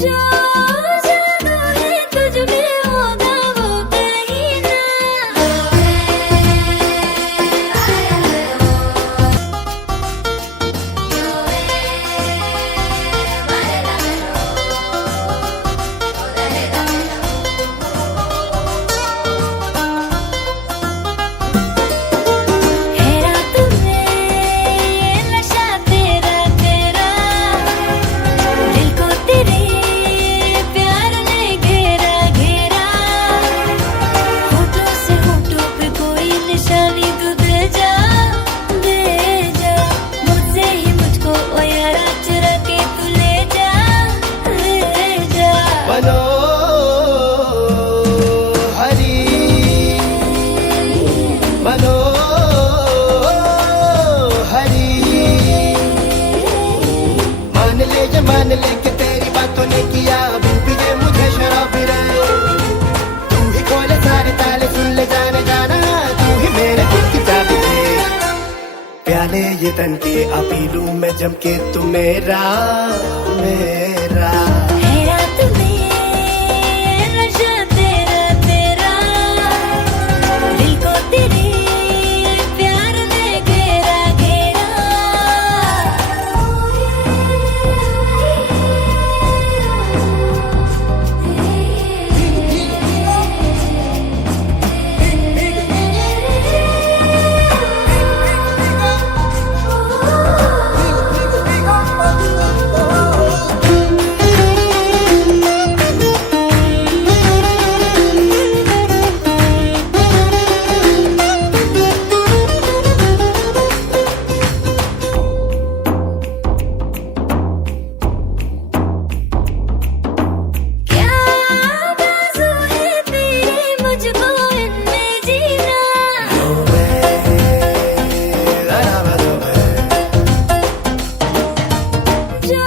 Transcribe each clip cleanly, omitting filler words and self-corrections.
जो जादू है तुझ में होगा वो कहीं ना। है रात में ये नशा तेरा तेरा, दिल को तेरे प्यार ने घेरा घेरा। होठों से होठों पे कोई निशानी तू दे जा मुझसे ही मुझको ओ यारा चुरा के तू ले जा बनो हरी बनो हरी। मान ले कि तेरी बातों ने किया अभी भी ये मुझे शराब रे। तू ही खोले सारे ताले, सुन ले जाने जाना, तू ही मेरे दिल की चाबी है। प्याले ये तन के अभी लूं मैं जम के, तू मेरा मेरा। है रात में ये नशा तेरा तेरा, दिल को तेरे प्यार ने घेरा घेरा। क्या बाजू है तेरी मुझको इनमें जीना। जो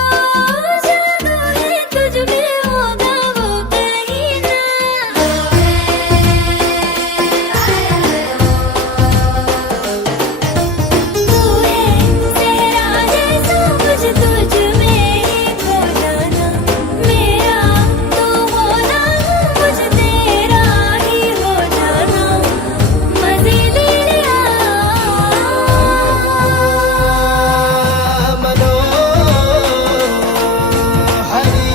जादू है तुझ में होगा वो कहीं ना। तू है सेहरा जैसा मुझ तुझ में ही खो जाना। मेरा तू होना मुझ तेरा ही हो जाना। मजे ले लिया मनो हरी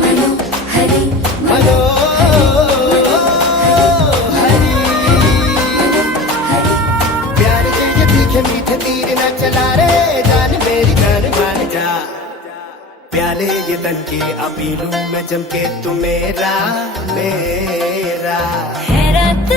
मनो हरी मनो हरी। हरी। प्यार के ये तीखे मीठे तीर न चला रे, जान मेरी जान मान जा। प्याले ये तन के अभी लूं मैं जम के, तू मेरा मेरा। है रात